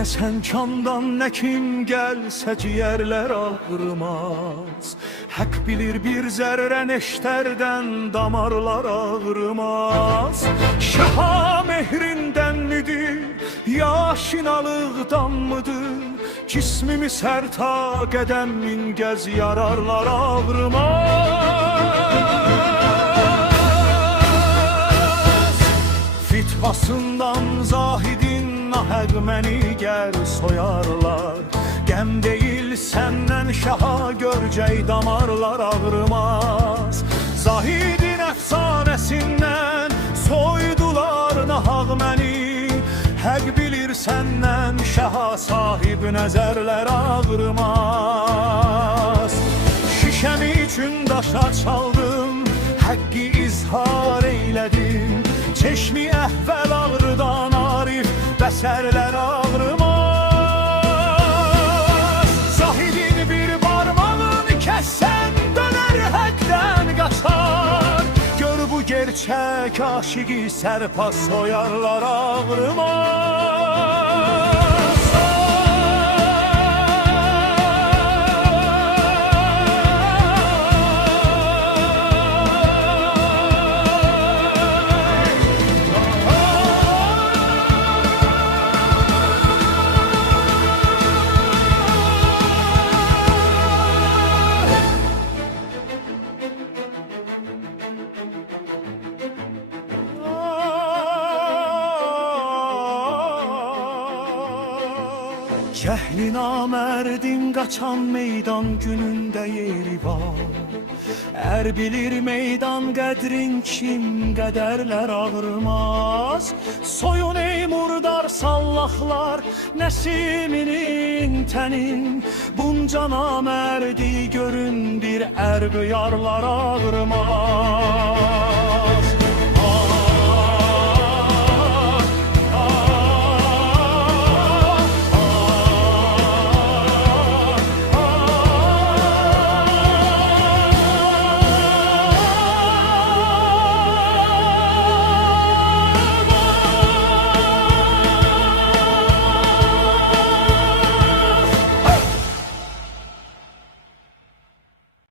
Ne sen kandan ne kim gelse ciğerler ağrımaz. Hak bilir bir zerre neşterden damarlar ağrımaz. Şaha mehrinden midir, yaşinalıqdan mıdır? Cismimi serta qədəmin gəz yararlar ağrımaz. Fitvasından zahidin nahəq məni gəl soyarlar. Gəm deyil səndən şaha görcək damarlar ağrımaz. Zahidin əfsanəsindən soydular nahaq məni. Həq bilir səndən şaha sahib nəzərlər ağrımaz. Şişəmi üçün daşa çaldım, həqqi izhar eylədim. Çeşmi əhvəl ağrıdan arif, bəsərlər ağrımaz. Zahidin bir barmağını kəsən, dönər həqdən qaçar. Gör bu gerçək aşıqi sərpas soyarlar ağrımaz. Cəhli namərdin qaçan meydan günündə yeri var. Ər bilir meydan qədrin kim qədərlər ağrımaz. Soyun ey murdar sallaqlar Nəsiminin tənin. Bunca namərdi görün bir ər qıyarlar ağrımaz.